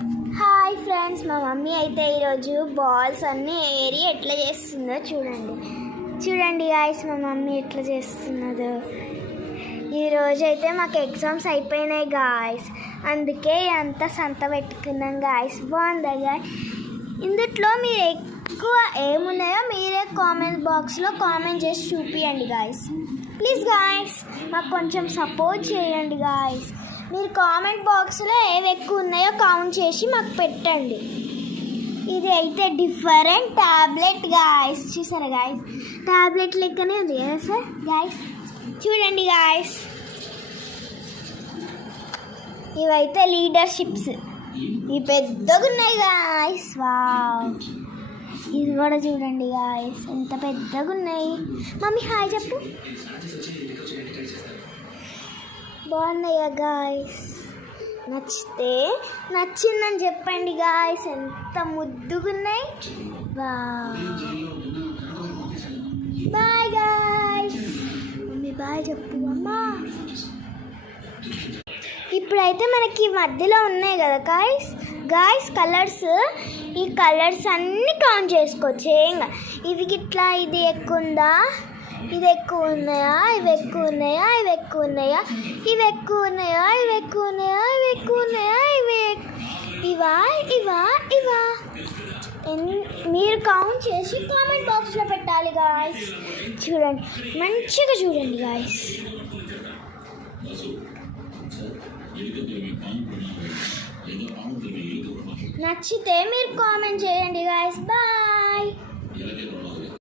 Hi friends, మా mummy అయితే ఈరోజు బాల్స్ అన్నీ ఏరి ఎట్లా చేస్తుందో చూడండి గాయస్, మా మమ్మీ ఎట్లా చేస్తున్నదో. ఈరోజు అయితే మాకు ఎగ్జామ్స్ అయిపోయినాయి గాయస్, అందుకే అంతా సంత పెట్టుకున్నాం గాయస్. బాగుందా గాయస్? ఇందులో మీరు ఎక్కువ ఏమున్నాయో మీరే కామెంట్ బాక్స్లో కామెంట్ చేసి చూపియండి గాయస్. ప్లీజ్ గాయస్, మాకు కొంచెం సపోర్ట్ చేయండి గాయస్. మీరు కామెంట్ బాక్స్లో ఏవి ఎక్కువ ఉన్నాయో కౌంట్ చేసి మాకు పెట్టండి. ఇది అయితే డిఫరెంట్ ట్యాబ్లెట్ గాయస్, చూసారా గాయస్? ట్యాబ్లెట్ లెక్కనే ఉంది కదా సార్ గాయస్? చూడండి గాయస్, ఇవైతే లీడర్షిప్స్, ఇవి పెద్దగా ఉన్నాయి గాయస్. వావ్, ఇది కూడా చూడండి గాయస్, ఎంత పెద్దగా ఉన్నాయి. మమ్మీ హాయ్ చెప్పు. బాగున్నాయా గాయస్? నచ్చిందని చెప్పండి గాయస్, ఎంత ముద్దుగున్నాయి. Bye guys. మమ్మీ బాయ్ చెప్పు అమ్మా. ఇప్పుడైతే మనకి మధ్యలో ఉన్నాయి కదా గాయస్ కలర్స్. ఈ కలర్స్ అన్నీ కౌంట్ చేసుకోవచ్చు. ఏం ఇవి గిట్లా, ఇది ఎక్కువ ఉందా, ఇది ఎక్కువ ఉన్నాయా, ఇవి ఎక్కువ ఉన్నాయా, ఇవి ఎక్కువ ఉన్నాయా, ఇవి ఎక్కువ ఉన్నాయా, ఇవి ఎక్కువ ఉన్నాయా, ఇవి ఎక్కువ ఉన్నాయా, ఇవా ఇవా ఇవా మీరు కౌంట్ చేసి కామెంట్ బాక్స్లో పెట్టాలి గాయస్. చూడండి, మంచిగా చూడండి గాయస్. నచ్చితే మీరు కామెంట్ చేయండి గాయస్. బాయ్.